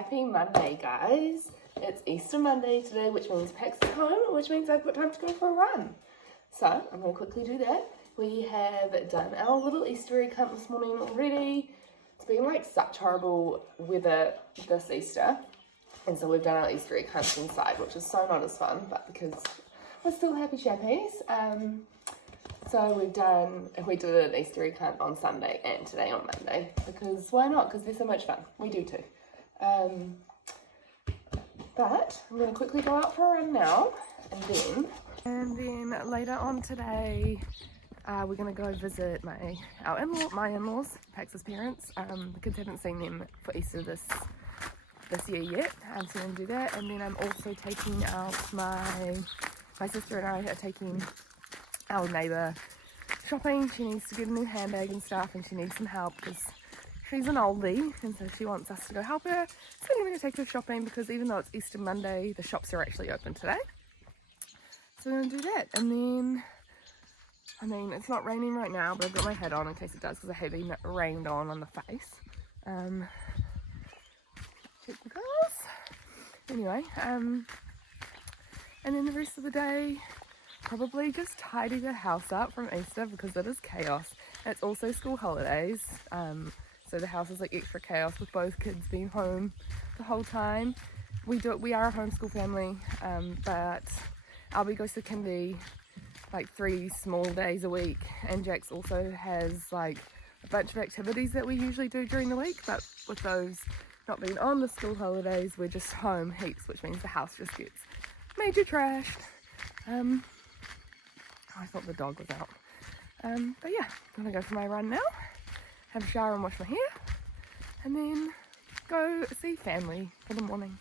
Happy Monday, guys. It's Easter Monday today, which means Pax is home, which means I've got time to go for a run. So I'm going to quickly do that. We have done our little Easter egg hunt this morning already. It's been like such horrible weather this Easter, and so we've done our Easter egg hunt inside, which is so not as fun, but because we're still happy chappies. So we did an Easter egg hunt on Sunday and today on Monday, because why not? Because they're so much fun. We do too. But I'm going to quickly go out for a run now, and then later on today we're going to go visit my in-laws, Pax's parents. The kids haven't seen them for Easter this year yet, so I'm going to do that. And then I'm also taking out my sister and I are taking our neighbour shopping. She needs to get a new handbag and stuff, and she needs some help because she's an oldie, and so she wants us to go help her. So I'm going to take her shopping because even though it's Easter Monday, the shops are actually open today. So we're going to do that. And then, I mean, it's not raining right now, but I've got my hat on in case it does because I have been rained on the face. Check the girls. Anyway, and then the rest of the day, probably just tidy the house up from Easter because it is chaos. And it's also school holidays, so the house is like extra chaos with both kids being home the whole time. We are a homeschool family, but Albie goes to kindy like 3 small days a week, and Jax also has like a bunch of activities that we usually do during the week, but with those not being on the school holidays, we're just home heaps, which means the house just gets major trashed. I thought the dog was out. But yeah, I'm gonna go for my run now, have a shower and wash my hair, and then go see family for the morning.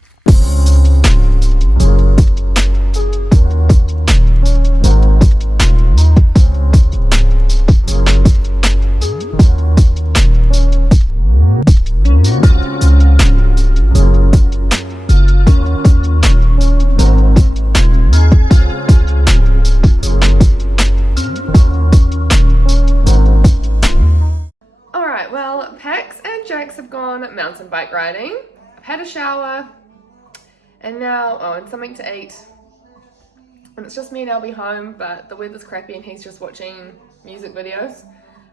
Have gone mountain bike riding. I've had a shower, and now and something to eat, and it's just me and Albie home, but the weather's crappy and he's just watching music videos,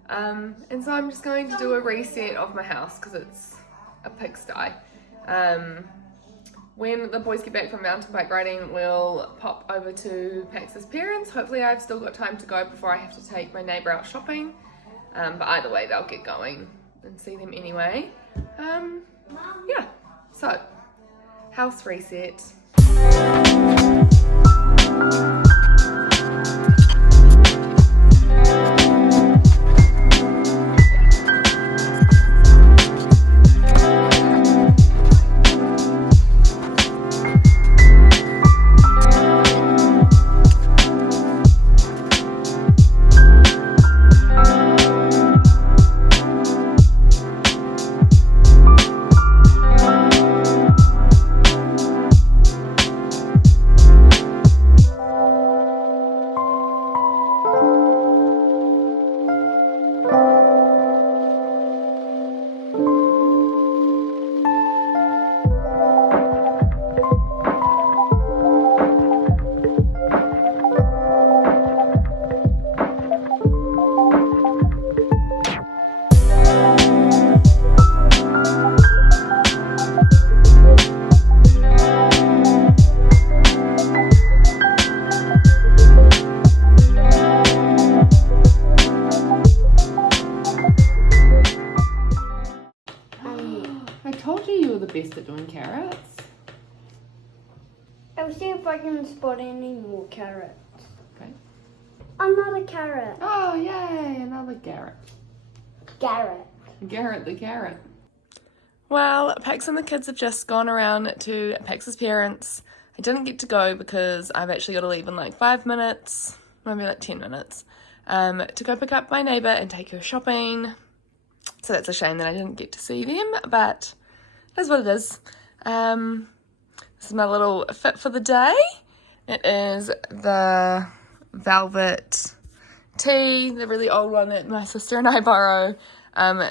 and so I'm just going to do a reset of my house because it's a pigsty. When the boys get back from mountain bike riding, we'll pop over to Pax's parents. Hopefully I've still got time to go before I have to take my neighbour out shopping, but either way they'll get going and see them anyway. Yeah, so house reset. Best at doing carrots. I'll see if I can spot any more carrots. Okay. Another carrot. Oh yay, another carrot. Garrett the carrot. Well, Pax and the kids have just gone around to Pax's parents. I didn't get to go because I've actually got to leave in like 5 minutes, maybe like 10 minutes, to go pick up my neighbour and take her shopping. So that's a shame that I didn't get to see them, but that's what it is. This is my little fit for the day. It is the velvet tee, the really old one that my sister and I borrow.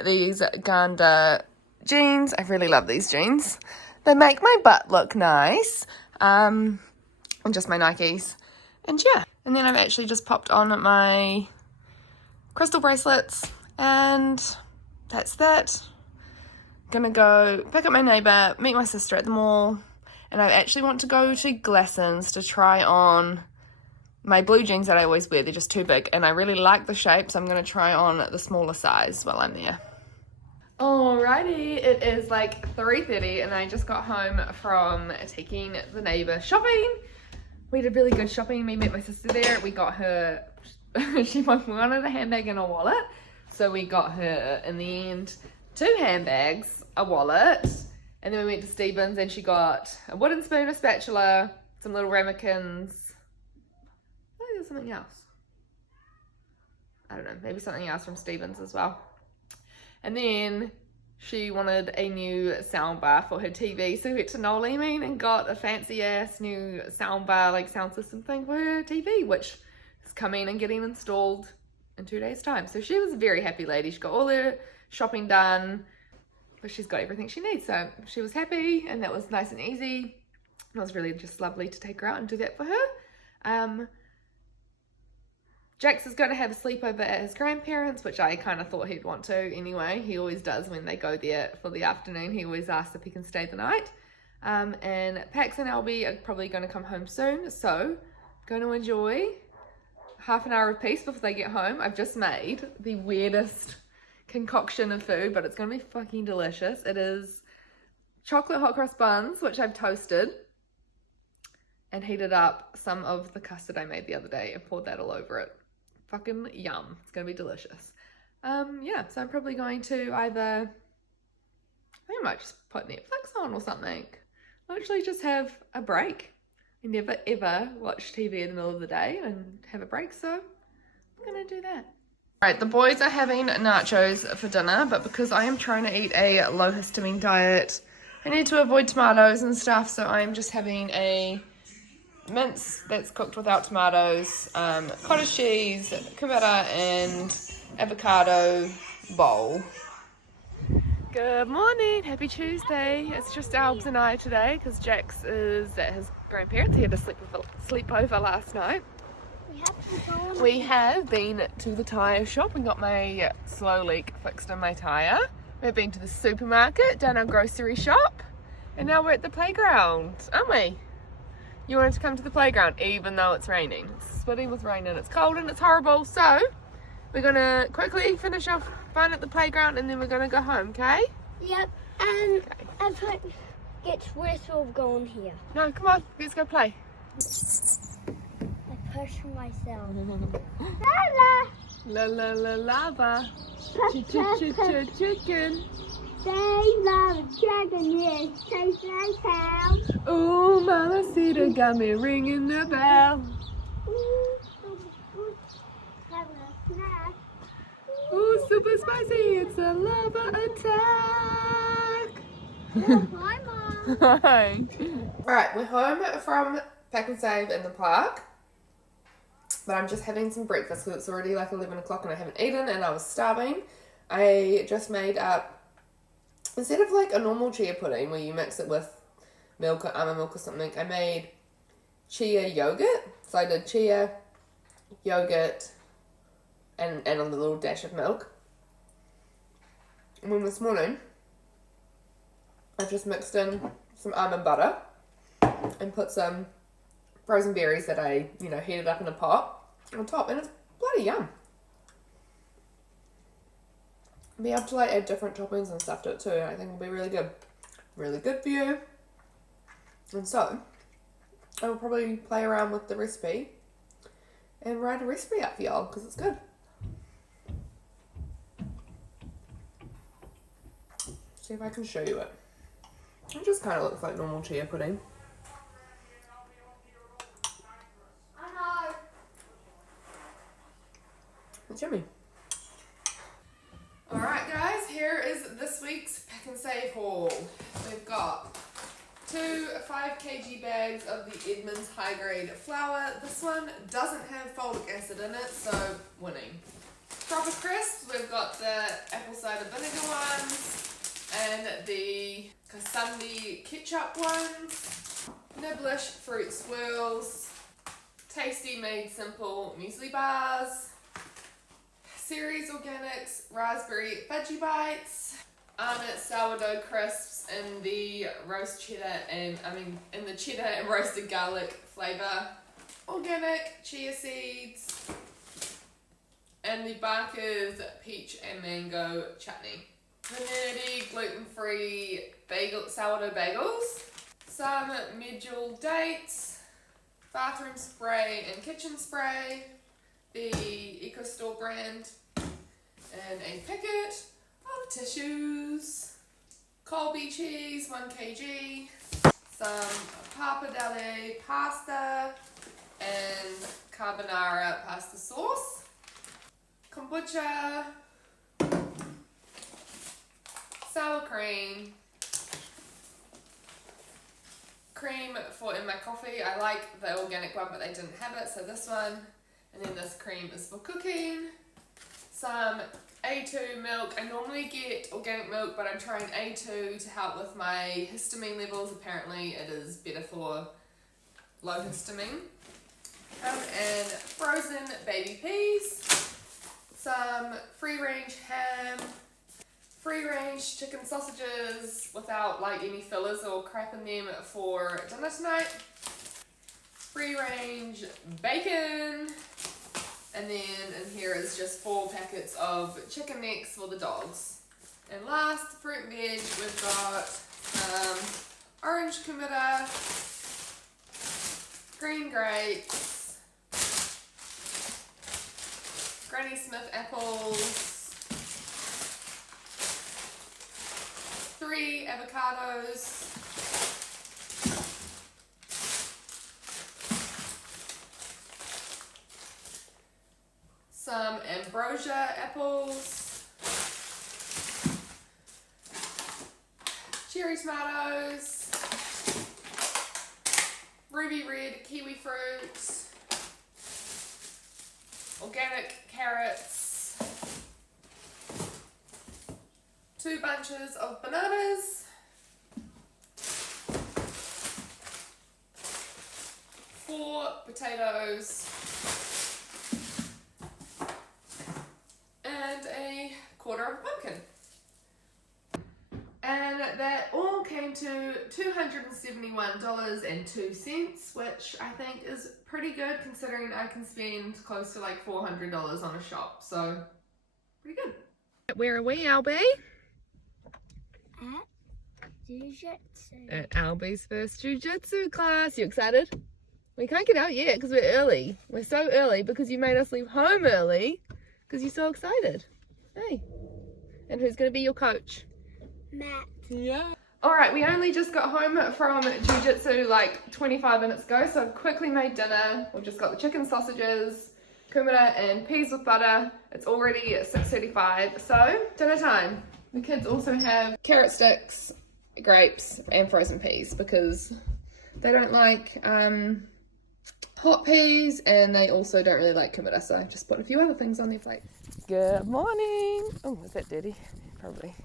These Ganda jeans. I really love these jeans. They make my butt look nice. And just my Nikes. And yeah. And then I've actually just popped on my crystal bracelets. And that's that. Gonna go pick up my neighbour, meet my sister at the mall. And I actually want to go to Glassons to try on my blue jeans that I always wear. They're just too big. And I really like the shape, so I'm gonna try on the smaller size while I'm there. Alrighty, it is like 3:30 and I just got home from taking the neighbour shopping. We did really good shopping. We met my sister there. We got her, she wanted a handbag and a wallet. So we got her, in the end, 2 handbags, a wallet, and then we went to Stevens and she got a wooden spoon, a spatula, some little ramekins. I think there's something else. I don't know, maybe something else from Stevens as well. And then she wanted a new soundbar for her TV, so we went to Noel Leeming and got a fancy ass new soundbar, like sound system thing for her TV, which is coming and getting installed in 2 days' time. So she was a very happy lady. She got all her shopping done, but she's got everything she needs. So she was happy, and that was nice and easy. It was really just lovely to take her out and do that for her. Jax is going to have a sleepover at his grandparents, which I kind of thought he'd want to anyway. He always does when they go there for the afternoon. He always asks if he can stay the night. And Pax and Albie are probably going to come home soon, so going to enjoy half an hour of peace before they get home. I've just made the weirdest concoction of food, but it's going to be fucking delicious. It is chocolate hot cross buns, which I've toasted and heated up some of the custard I made the other day and poured that all over it. Fucking yum. It's going to be delicious. Yeah, so I'm probably going to either, I might just put Netflix on or something. Literally just have a break. I never ever watch TV in the middle of the day and have a break, so I'm going to do that. Alright, the boys are having nachos for dinner, but because I am trying to eat a low histamine diet, I need to avoid tomatoes and stuff, so I'm just having a mince that's cooked without tomatoes, cottage cheese, ciabatta, and avocado bowl. Good morning, happy Tuesday. It's just Albs and I today because Jax is at his grandparents. He had a sleepover last night. We have been to the tyre shop and got my slow leak fixed in my tyre. We've been to the supermarket, done our grocery shop, and now we're at the playground, aren't we? You wanted to come to the playground even though it's raining. It's spitting with rain and it's cold and it's horrible. So we're going to quickly finish off fun at the playground and then we're going to go home, okay? Yep, and if it gets worse, we'll go in here. No, come on, let's go play. I push myself. La la la lava. Chicken. They love chicken, yes, taste like cow. Oh, Mama Cedar got me ringing the bell. Having a snack. Oh, super spicy, it's a lava attack. Hi, Mom. Hi. Alright, we're home from Pack and Save in the park. But I'm just having some breakfast because it's already like 11 o'clock and I haven't eaten and I was starving. I just made up, instead of like a normal chia pudding where you mix it with milk or almond milk or something, I made chia yogurt. So I did chia, yogurt, and a little dash of milk. And then this morning, I've just mixed in some almond butter and put some frozen berries that I, heated up in a pot on top, and it's bloody yum. Be able to add different toppings and stuff to it too, and I think it'll be really good. Really good for you. And so, I will probably play around with the recipe and write a recipe up for y'all because it's good. See if I can show you it. It just kind of looks like normal chia pudding. It's yummy. Alright guys, here is this week's Pack and Save haul. We've got 2 5kg bags of the Edmonds high grade flour. This one doesn't have folic acid in it, so winning. Proper crisps, we've got the apple cider vinegar ones, and the Kasandi ketchup ones, Nibblish fruit swirls, Tasty Made Simple muesli bars, Ceres Organics raspberry veggie bites, Arnott sourdough crisps in the roast cheddar and in the cheddar and roasted garlic flavour, organic chia seeds, and the Barker's peach and mango chutney. The nerdy gluten-free sourdough bagels, some medjool dates, bathroom spray and kitchen spray, the EcoStore brand, and a packet of tissues, Colby cheese 1 kg, some pappardelle pasta and carbonara pasta sauce, kombucha, sour cream for in my coffee. I like the organic one, but they didn't have it, so this one. And then this cream is for cooking. Some A2 milk. I normally get organic milk, but I'm trying A2 to help with my histamine levels. Apparently it is better for low histamine. And frozen baby peas. Some free-range ham. Free-range chicken sausages without like any fillers or crap in them for dinner tonight. Free-range bacon. And then in here is just 4 packets of chicken necks for the dogs. And last, fruit and veg, we've got orange kumara, green grapes, Granny Smith apples, 3 avocados, some ambrosia apples, cherry tomatoes, ruby red kiwi fruit, organic carrots, 2 bunches of bananas, 4 potatoes, and a quarter of pumpkin. And that all came to $271.02, which I think is pretty good considering I can spend close to like $400 on a shop, so pretty good. Where are we, Albie? At Jiu-Jitsu. At Albie's first Jiu-Jitsu class. You excited? We can't get out yet because we're early. We're so early because you made us leave home early because you're so excited. Hey. And who's going to be your coach? Matt. Yeah. Alright, we only just got home from Jiu-Jitsu like 25 minutes ago, so I've quickly made dinner. We've just got the chicken sausages, kumara and peas with butter. It's already 6:35, so dinner time. The kids also have carrot sticks, grapes and frozen peas because they don't like hot peas and they also don't really like kumara, so I just put a few other things on their plate. Good morning. Oh, is that dirty? Probably.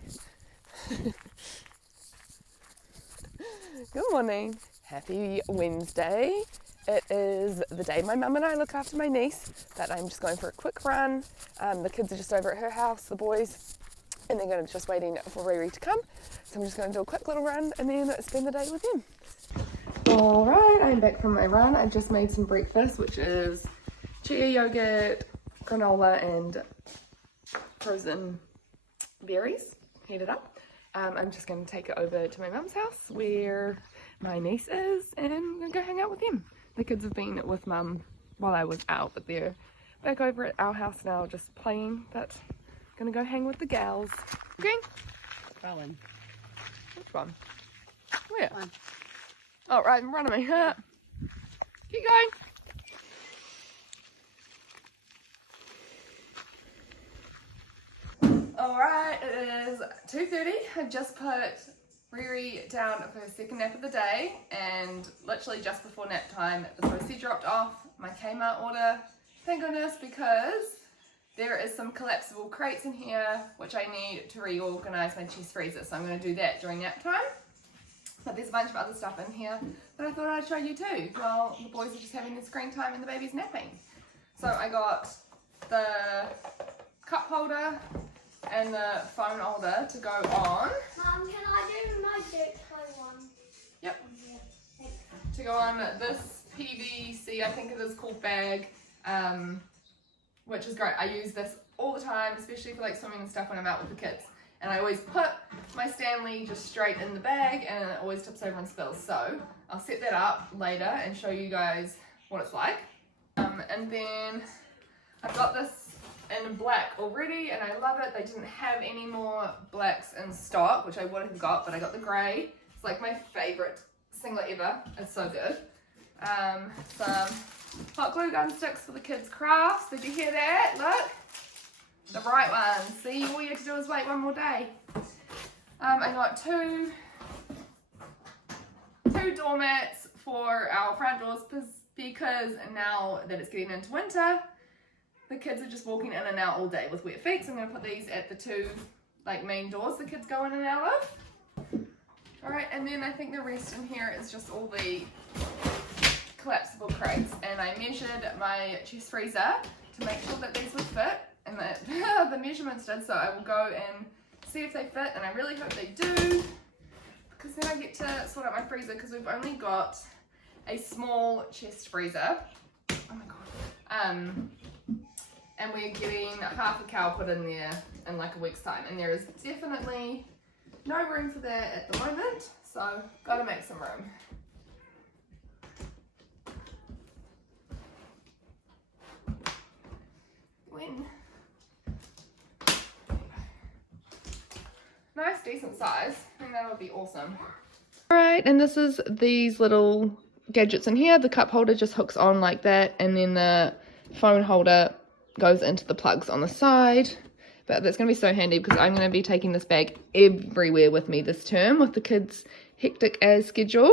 Good morning. Happy Wednesday. It is the day my mum and I look after my niece, but I'm just going for a quick run. The kids are just over at her house, the boys, and they're going to just waiting for Riri to come. So I'm just going to do a quick little run and then spend the day with them. All right, I'm back from my run. I just made some breakfast, which is chia yogurt, granola, and frozen berries. Heat it up. I'm just going to take it over to my mum's house where my niece is and I'm going to go hang out with them. The kids have been with mum while I was out, but they're back over at our house now just playing, but I'm going to go hang with the gals. Okay? Rowan. Which one? Where? One. Oh, right in front of me. Keep going. Alright, it is 2:30. I just put Riri down for her second nap of the day, and literally just before nap time, the postie dropped off my Kmart order. Thank goodness, because there is some collapsible crates in here, which I need to reorganize my chest freezer, so I'm going to do that during nap time. But there's a bunch of other stuff in here that I thought I'd show you too, while the boys are just having their screen time and the baby's napping. So I got the cup holder and the phone holder to go on. Mum, can I do my staycay one? Yep. Yeah, thanks. To go on this PVC, I think it is called bag, which is great. I use this all the time, especially for like swimming and stuff when I'm out with the kids. And I always put my Stanley just straight in the bag and it always tips over and spills. So I'll set that up later and show you guys what it's like. And then I've got this in black already and I love it. They didn't have any more blacks in stock, which I would have got, but I got the grey. It's like my favourite singlet ever. It's so good. Some hot glue gun sticks for the kids' crafts. Did you hear that? Look. The bright ones. See, all you have to do is wait one more day. I got two doormats for our front doors because now that it's getting into winter, the kids are just walking in and out all day with wet feet. So I'm going to put these at the two like main doors the kids go in and out of. Alright, and then I think the rest in here is just all the collapsible crates. And I measured my chest freezer to make sure that these would fit. And that the measurements did, so I will go and see if they fit, and I really hope they do, because then I get to sort out my freezer, because we've only got a small chest freezer. Oh my god. And we're getting half a cow put in there in like a week's time, and there is definitely no room for that at the moment, so gotta make some room. Nice, decent size. I think that would be awesome. Alright, and this is these little gadgets in here. The cup holder just hooks on like that, and then the phone holder goes into the plugs on the side. But that's going to be so handy because I'm going to be taking this bag everywhere with me this term with the kids' hectic as schedule.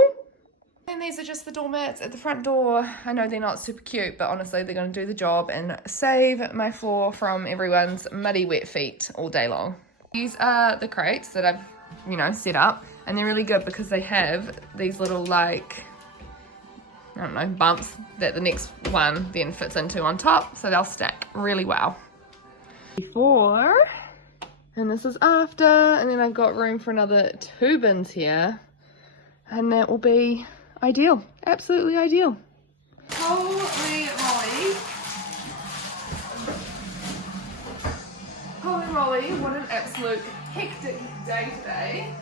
And these are just the doormats at the front door. I know they're not super cute, but honestly they're going to do the job and save my floor from everyone's muddy wet feet all day long. These are the crates that I've, set up, and they're really good because they have these little, like, I don't know, bumps that the next one then fits into on top, so they'll stack really well. Before, and this is after, and then I've got room for another 2 bins here, and that will be ideal, absolutely ideal. Holy moly, what an absolute hectic day today.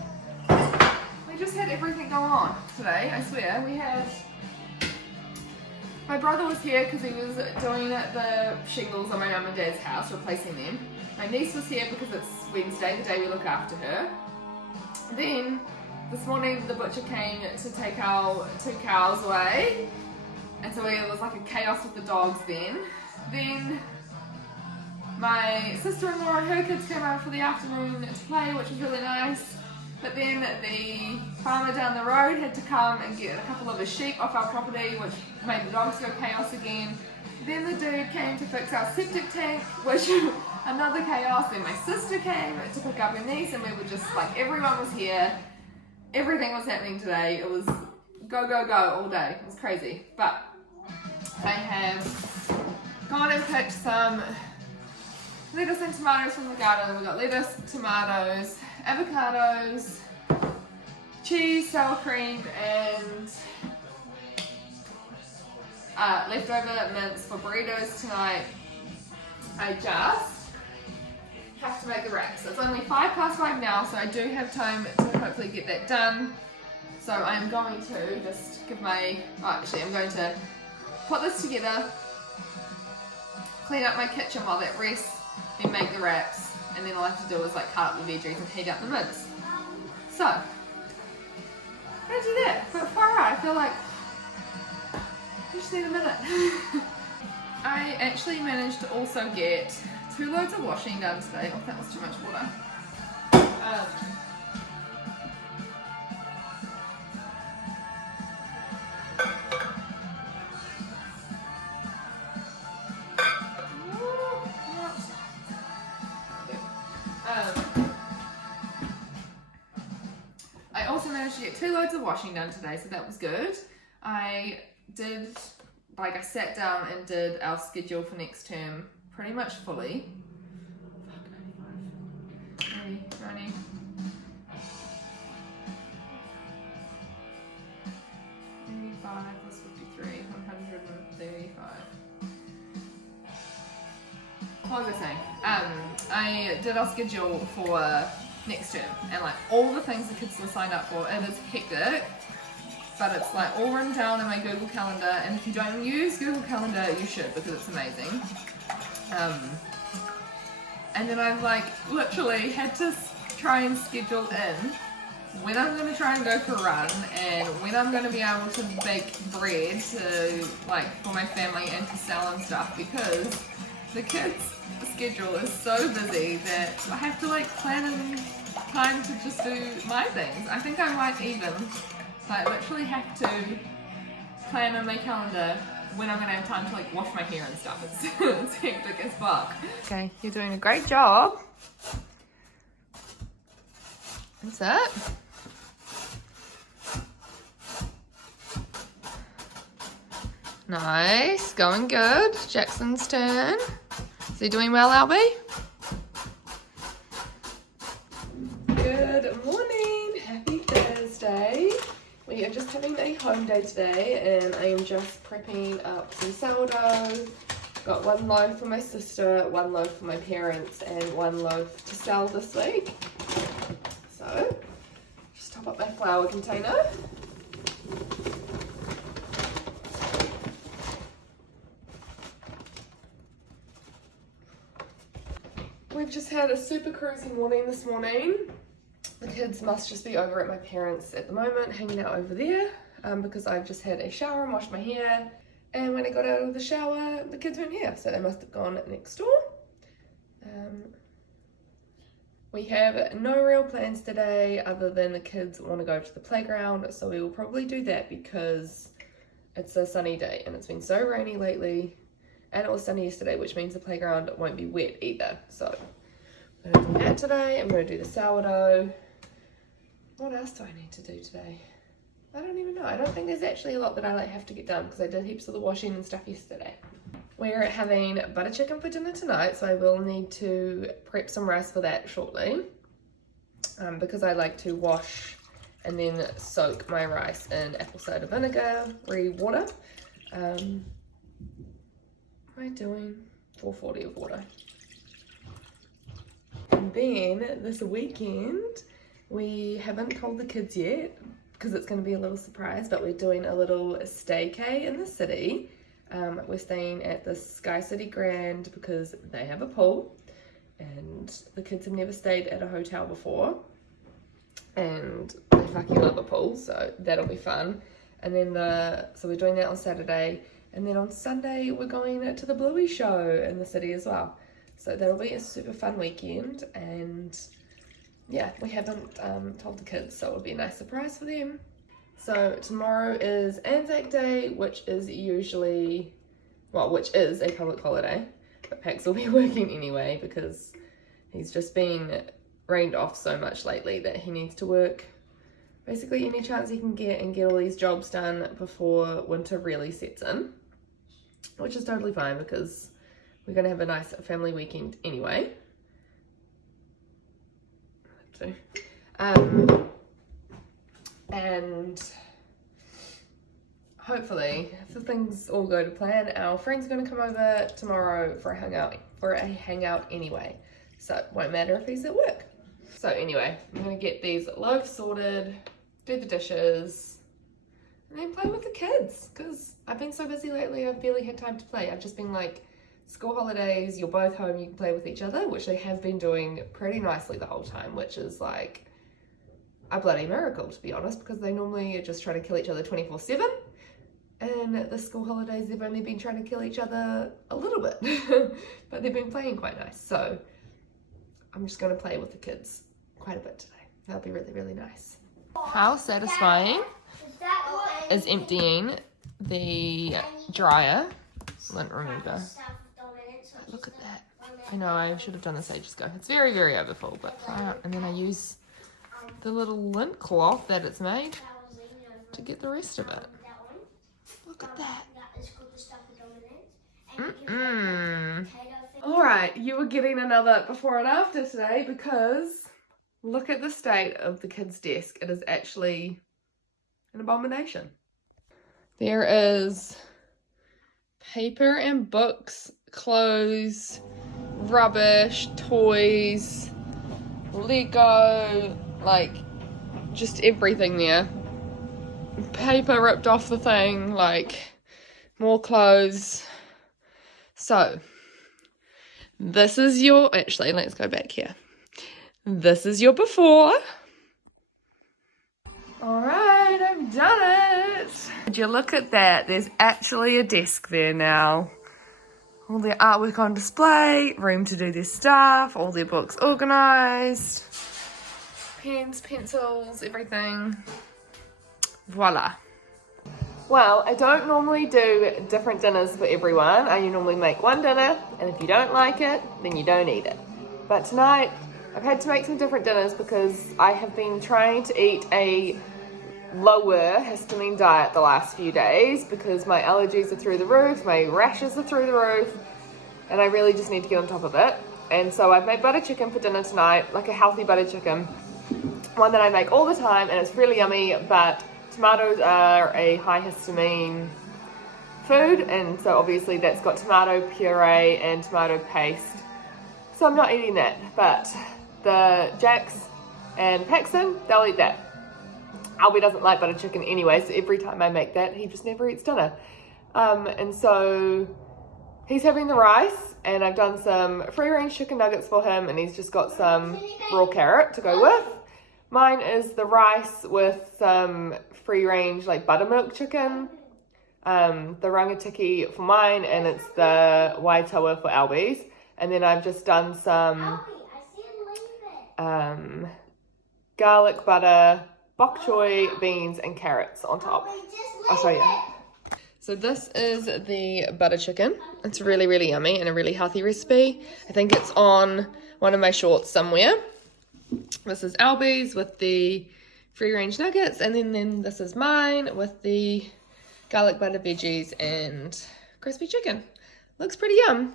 We just had everything go on today, I swear. We had, my brother was here because he was doing the shingles on my mum and dad's house, replacing them. My niece was here because it's Wednesday, the day we look after her. Then, this morning the butcher came to take our 2 cows away, and so it was like a chaos with the dogs then. Then my sister-in-law and her kids came out for the afternoon to play, which was really nice. But then the farmer down the road had to come and get a couple of his sheep off our property, which made the dogs go chaos again. Then the dude came to fix our septic tank, which another chaos. Then my sister came to pick up her niece, and we were just like, everyone was here. Everything was happening today. It was go, go, go all day. It was crazy. But I have gone and picked some lettuce and tomatoes from the garden. We got lettuce, tomatoes, avocados, cheese, sour cream, and leftover mince for burritos tonight. I just have to make the wraps. It's only 5:05 now, so I do have time to hopefully get that done. So I'm going to just give I'm going to put this together, clean up my kitchen while that rests, then make the wraps, and then all I have to do is like cut up the veggies and heat up the mince. So, I'm gonna do that, but far out, I feel like I just need a minute. I actually managed to also get 2 loads of washing done today. Oh, that was too much water. get 2 loads of washing done today, so that was good. I sat down and did our schedule for next term pretty much fully. Fuck, 90, 85 plus 53, 135. What was I saying? I did our schedule for next term, and like all the things the kids were signed up for, it is hectic, but it's like all written down in my Google Calendar, and if you don't use Google Calendar, you should, because it's amazing. And then I've like literally had to try and schedule in when I'm going to try and go for a run, and when I'm going to be able to bake bread to like for my family and to sell and stuff, because the kids' schedule is so busy that I have to like plan in time to just do my things. I think I might even like literally have to plan in my calendar when I'm going to have time to like wash my hair and stuff. It's hectic as fuck. Okay, you're doing a great job. That's it. Nice, going good. Jackson's turn. Is he doing well, Albie? Good morning, happy Thursday. We are just having a home day today, and I am just prepping up some sourdough. Got 1 loaf for my sister, 1 loaf for my parents, and 1 loaf to sell this week. So, just top up my flour container. We've just had a super cruisy morning this morning. The kids must just be over at my parents' at the moment, hanging out over there, because I've just had a shower and washed my hair. And when I got out of the shower, the kids weren't here, so they must have gone next door. We have no real plans today other than the kids want to go to the playground, so we will probably do that because it's a sunny day and it's been so rainy lately. And it was sunny yesterday, which means the playground won't be wet either. So I'm going to do that today. I'm going to do the sourdough. What else do I need to do today? I don't even know. I don't think there's actually a lot that I have to get done because I did heaps of the washing and stuff yesterday. We're having butter chicken for dinner tonight, so I will need to prep some rice for that shortly. Because I like to wash and then soak my rice in apple cider vinegar, water. What am I doing? 440 of water. And then this weekend, we haven't told the kids yet because it's going to be a little surprise, but we're doing a little staycay in the city. We're staying at the Sky City Grand because they have a pool and the kids have never stayed at a hotel before and they fucking love a pool, so that'll be fun. And then so we're doing that on Saturday. And then on Sunday, we're going to the Bluey show in the city as well. So that'll be a super fun weekend. And yeah, we haven't told the kids, so it'll be a nice surprise for them. So tomorrow is Anzac Day, which is a public holiday. But Pax will be working anyway because he's just been rained off so much lately that he needs to work basically any chance he can get and get all these jobs done before winter really sets in. Which is totally fine because we're going to have a nice family weekend anyway. And hopefully, if things all go to plan, our friend's going to come over tomorrow for a hangout anyway. So it won't matter if he's at work. So anyway, I'm going to get these loaves sorted, do the dishes, and then play with the kids because I've been so busy lately I've barely had time to play. I've just been like, school holidays, you're both home, you can play with each other, which they have been doing pretty nicely the whole time, which is like a bloody miracle to be honest, because they normally just try to kill each other 24/7, and the school holidays they've only been trying to kill each other a little bit, but they've been playing quite nice. So I'm just going to play with the kids quite a bit today. That'll be really, really nice. How satisfying is emptying the dryer lint remover. Look at that. I know I should have done this ages ago. It's very, very overfull, but and then I use the little lint cloth that it's made to get the rest of it. Look at that. Alright, you were getting another before and after today because look at the state of the kids' desk. It is actually an abomination. There is paper and books, clothes, rubbish, toys, Lego, like just everything there. Paper ripped off the thing, like more clothes. So this is your, actually let's go back here. This is your before. Alright, I've done it. Did you look at that? There's actually a desk there now. All their artwork on display, room to do their stuff, all their books organised, pens, pencils, everything. Voila. Well, I don't normally do different dinners for everyone. I normally make one dinner, and if you don't like it, then you don't eat it. But tonight, I've had to make some different dinners because I have been trying to eat a lower histamine diet the last few days because my allergies are through the roof, my rashes are through the roof, and I really just need to get on top of it. And so I've made butter chicken for dinner tonight, like a healthy butter chicken, one that I make all the time, and it's really yummy, but tomatoes are a high histamine food, and so obviously that's got tomato puree and tomato paste. So I'm not eating that, but the Jax and Paxton, they'll eat that. Albie doesn't like butter chicken anyway, so every time I make that, he just never eats dinner. And so he's having the rice, and I've done some free-range chicken nuggets for him, and he's just got some raw carrot to go with. Mine is the rice with some free-range like buttermilk chicken, the rangatiki for mine, and it's the waitoa for Albie's. And then I've just done some garlic butter, bok choy, beans, and carrots on top. I'll show you. So this is the butter chicken. It's really, really yummy and a really healthy recipe. I think it's on one of my shorts somewhere. This is Albie's with the free-range nuggets, and then this is mine with the garlic butter veggies and crispy chicken. Looks pretty yum.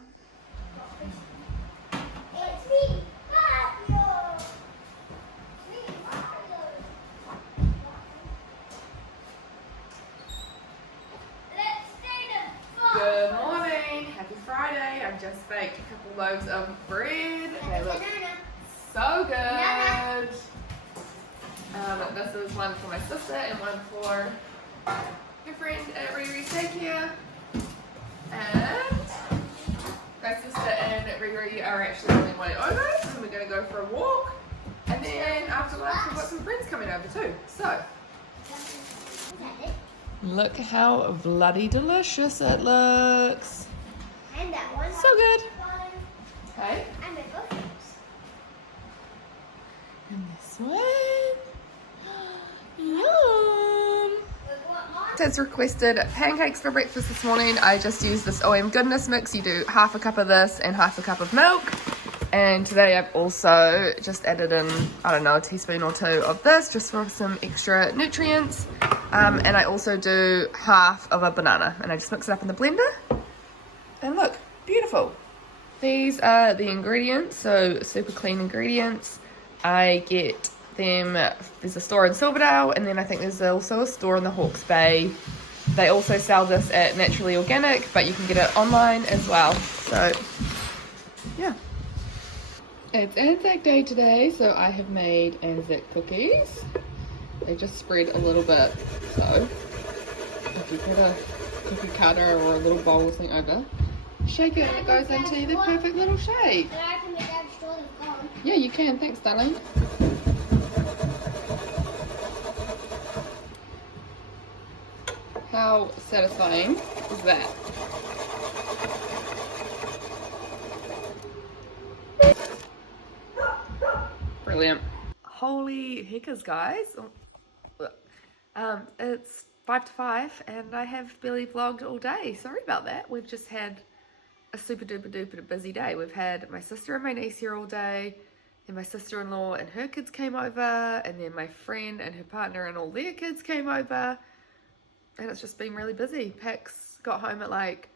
Good morning, happy Friday. I've just baked a couple loaves of bread. They look so good. This is one for my sister and one for your friend at Riri's daycare. And my sister and Riri are actually on their way over, and we're going to go for a walk. And then after lunch we've got some friends coming over too. So look how bloody delicious it looks. And that one. So good. Okay. And the cookies. And this one. Yum. Has requested pancakes for breakfast this morning. I just used this OM Goodness mix. You do half a cup of this and half a cup of milk. And today I've also just added in, I don't know, a teaspoon or two of this just for some extra nutrients. And I also do half of a banana, and I just mix it up in the blender. And look, beautiful. These are the ingredients, so super clean ingredients. I get them, there's a store in Silverdale, and then I think there's also a store in the Hawke's Bay. They also sell this at Naturally Organic, but you can get it online as well. So, yeah. It's Anzac Day today, so I have made Anzac cookies. They just spread a little bit, so if you put a cookie cutter or a little bowl or something over, shake it and it goes into the perfect little shape. Yeah, you can. Thanks, darling. How satisfying is that? Brilliant. Holy heckers, guys. It's 5 to 5 and I have barely vlogged all day. Sorry about that. We've just had a super duper duper busy day. We've had my sister and my niece here all day. Then my sister-in-law and her kids came over, and then my friend and her partner and all their kids came over, and it's just been really busy. Pax got home at like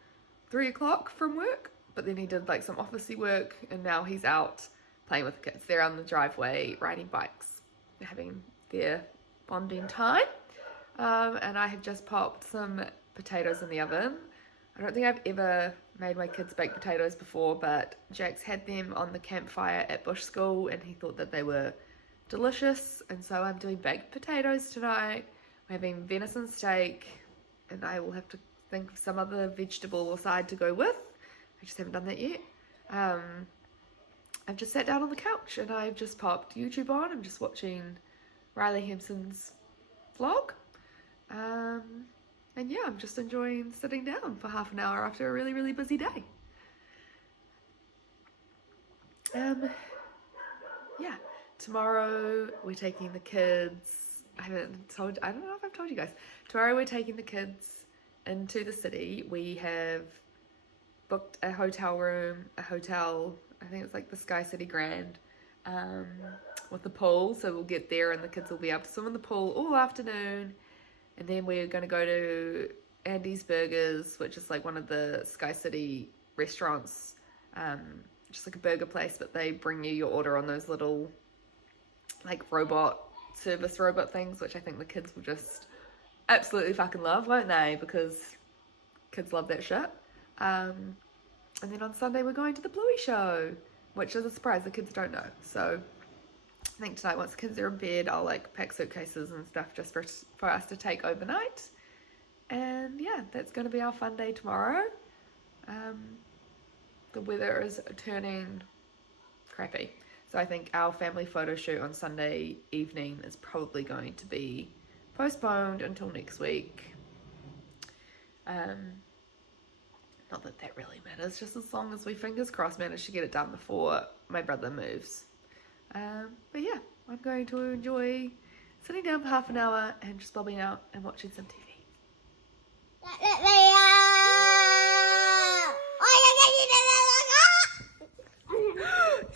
3 o'clock from work, but then he did like some officey work, and now he's out playing with the kids. They're on the driveway riding bikes. They're having their bonding time. And I have just popped some potatoes in the oven. I don't think I've ever made my kids baked potatoes before, but Jack's had them on the campfire at bush school and he thought that they were delicious, and so I'm doing baked potatoes tonight. We're having venison steak, and I will have to think of some other vegetable or side to go with. I just haven't done that yet. I've just sat down on the couch and I've just popped YouTube on. I'm just watching Riley Hampson's vlog. And yeah, I'm just enjoying sitting down for half an hour after a really, really busy day. Yeah, tomorrow we're taking the kids. I don't know if I've told you guys. Tomorrow we're taking the kids into the city. We have booked a hotel room, I think it's like the Sky City Grand, with the pool. So we'll get there and the kids will be able to swim in the pool all afternoon. And then we're going to go to Andy's Burgers, which is like one of the Sky City restaurants, just like a burger place, but they bring you your order on those little like service robot things, which I think the kids will just absolutely fucking love, won't they? Because kids love that shit. And then on Sunday we're going to the Bluey show, which is a surprise. The kids don't know. So I think tonight, once the kids are in bed, I'll like pack suitcases and stuff just for us to take overnight. And yeah, that's going to be our fun day tomorrow. The weather is turning crappy, so I think our family photo shoot on Sunday evening is probably going to be postponed until next week. Not that that really matters, just as long as we, fingers crossed, manage to get it done before my brother moves. But yeah, I'm going to enjoy sitting down for half an hour and just bobbing out and watching some TV.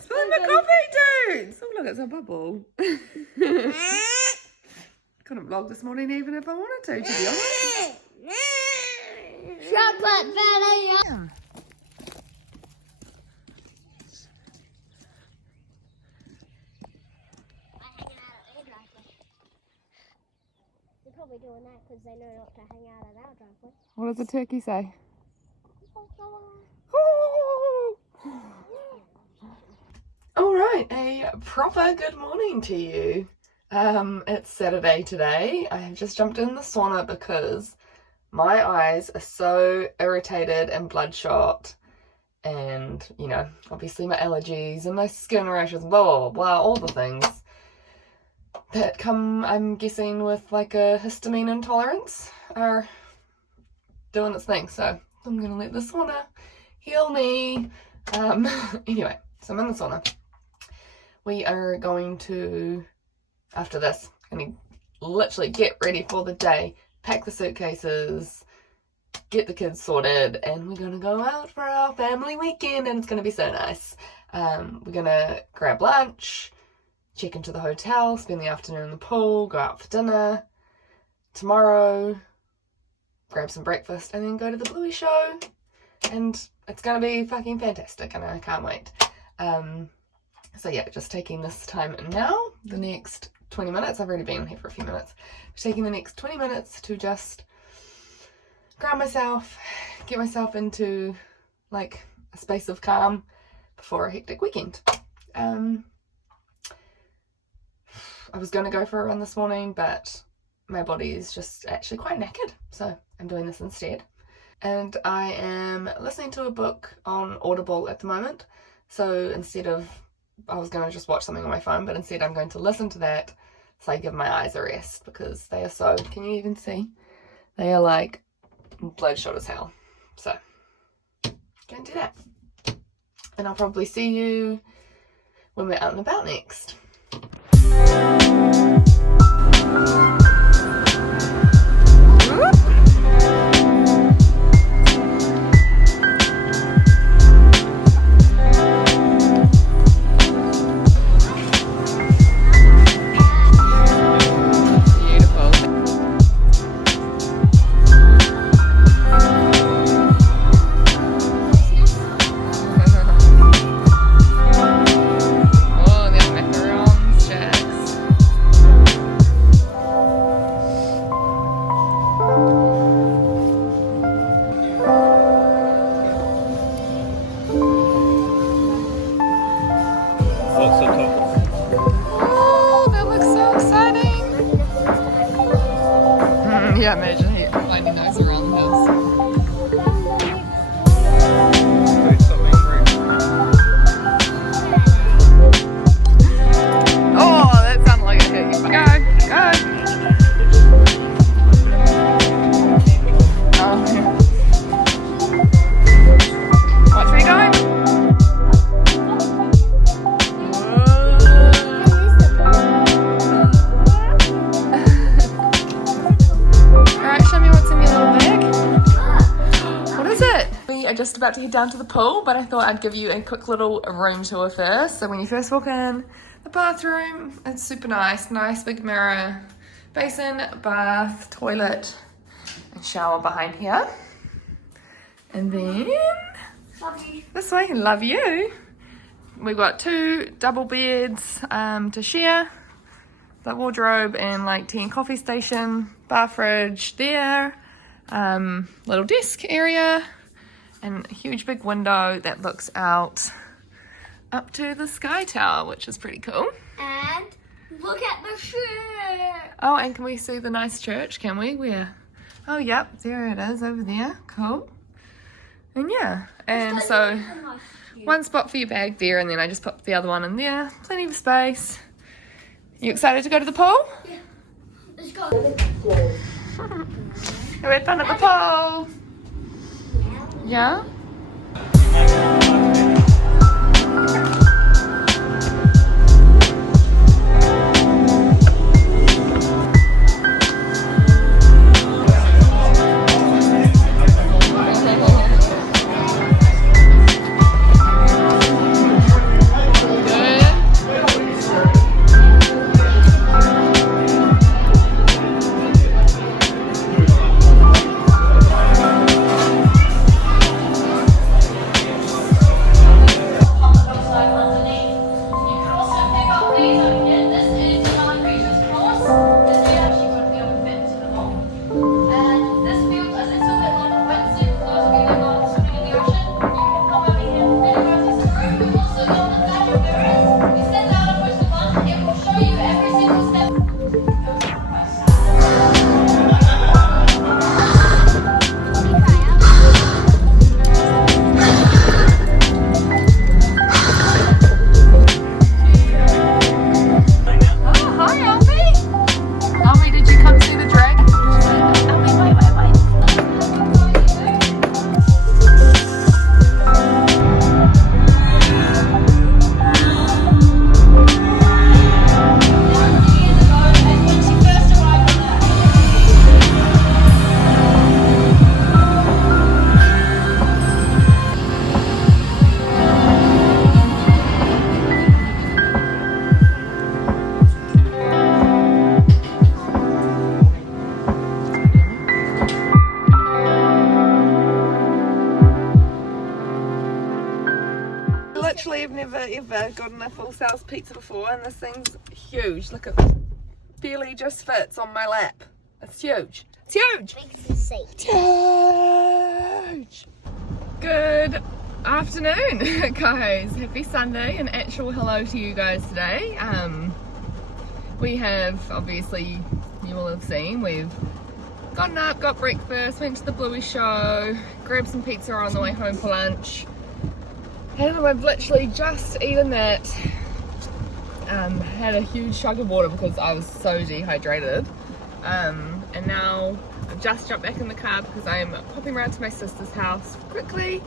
Spilling my coffee, dude! Oh look, it's a bubble. Couldn't vlog this morning even if I wanted to be honest. Shut up, Valley. They're probably doing that because they know not to hang out at our driveway. What does the turkey say? Alright, a proper good morning to you. It's Saturday today. I have just jumped in the sauna because my eyes are so irritated and bloodshot, and you know, obviously my allergies and my skin rashes, blah blah blah, all the things that come, I'm guessing, with like a histamine intolerance are doing its thing. So I'm gonna let the sauna heal me. Anyway, so I'm in the sauna. We are going to, after this, gonna literally get ready for the day, pack the suitcases, get the kids sorted, and we're gonna go out for our family weekend, and it's gonna be so nice. We're gonna grab lunch, check into the hotel, spend the afternoon in the pool, go out for dinner. Tomorrow, grab some breakfast, and then go to the Bluey show, and it's gonna be fucking fantastic, and I can't wait. So yeah, just taking this time now, the next 20 minutes, I've already been here for a few minutes, just taking the next 20 minutes to just ground myself, get myself into like a space of calm before a hectic weekend. I was going to go for a run this morning, but my body is just actually quite knackered, so I'm doing this instead. And I am listening to a book on Audible at the moment, so instead of, I was going to just watch something on my phone, but instead I'm going to listen to that so I give my eyes a rest, because they are so, can you even see? They are like bloodshot as hell. So, go and do that. And I'll probably see you when we're out and about next. Yeah, imagine he finding those around the house. Oh, that sounded like it hit you. Go, go. Oh, yeah. Watch me go. Alright, show me what's in your little bag. What is it? We are just about to head down to the pool, but I thought I'd give you a quick little room tour first. So when you first walk in, the bathroom, it's super nice. Nice big mirror, basin, bath, toilet, and shower behind here. And then this way, love you. We've got 2 double beds to share. The wardrobe and like tea and coffee station, bar fridge there, little desk area, and a huge big window that looks out up to the sky tower, which is pretty cool. And look at the shirt. Oh, and can we see the nice church? Can we? Where? Oh, yep, there it is over there. Cool. And yeah, and so one spot for your bag there, and then I just put the other one in there. Plenty of space. You excited to go to the pool? Yeah. Let's go. We had fun at the pool. Yeah? Literally, I've never ever gotten a full size pizza before, and this thing's huge. Look, it barely just fits on my lap. It's huge. It's huge. It's huge. Good afternoon, guys. Happy Sunday, and actual hello to you guys today. We have, obviously, you will have seen, we've gotten up, got breakfast, went to the Bluey show, grabbed some pizza on the way home for lunch. And I've literally just eaten that, had a huge chug of water because I was so dehydrated. And now I've just jumped back in the car because I'm popping around to my sister's house quickly.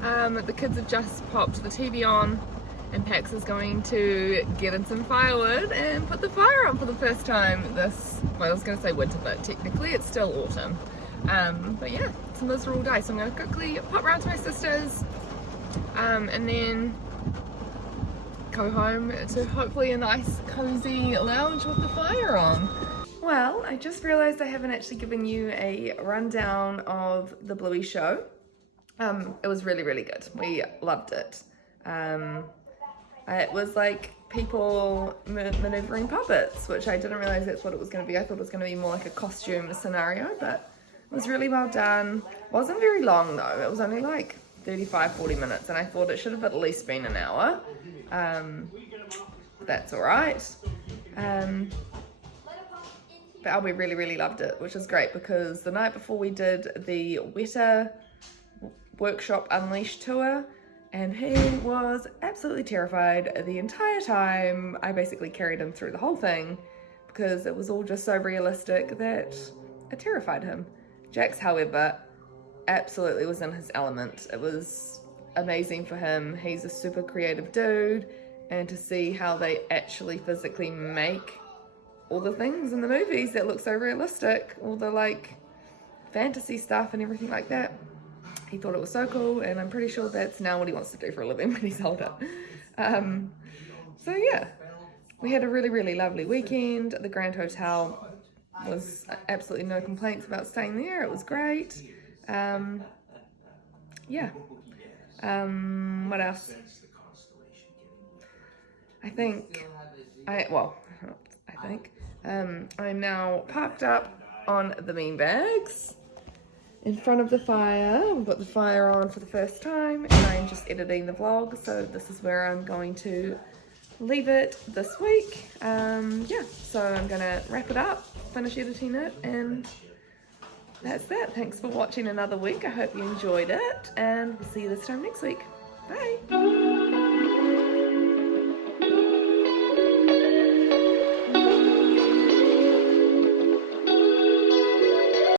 The kids have just popped the TV on, and Pax is going to get in some firewood and put the fire on for the first time this, well, I was going to say winter, but technically it's still autumn. But yeah, it's a miserable day, so I'm going to quickly pop around to my sister's, and then go home to hopefully a nice cozy lounge with the fire on. Well, I just realized I haven't actually given you a rundown of the Bluey show. It was really, really good. We loved it. It was like people maneuvering puppets, which I didn't realize that's what it was going to be. I thought it was going to be more like a costume scenario, but it was really well done. Wasn't very long though. It was only like 35-40 minutes, and I thought it should have at least been an hour. That's all right. But Albie really loved it, which is great because the night before we did the Weta Workshop Unleashed tour, and he was absolutely terrified the entire time. I basically carried him through the whole thing because it was all just so realistic that it terrified him. Jax, however, absolutely was in his element. It was amazing for him. He's a super creative dude, and to see how they actually physically make all the things in the movies that look so realistic, all the like fantasy stuff and everything like that, he thought it was so cool, and I'm pretty sure that's now what he wants to do for a living when he's older. So yeah, we had a really lovely weekend. The Grand Hotel was absolutely no complaints about staying there. It was great. Yeah. What else? I'm now parked up on the beanbags in front of the fire. We've got the fire on for the first time, and I'm just editing the vlog, so this is where I'm going to leave it this week. Yeah, so I'm gonna wrap it up, finish editing it, and that's that. Thanks for watching another week. I hope you enjoyed it, and we'll see you this time next week. Bye.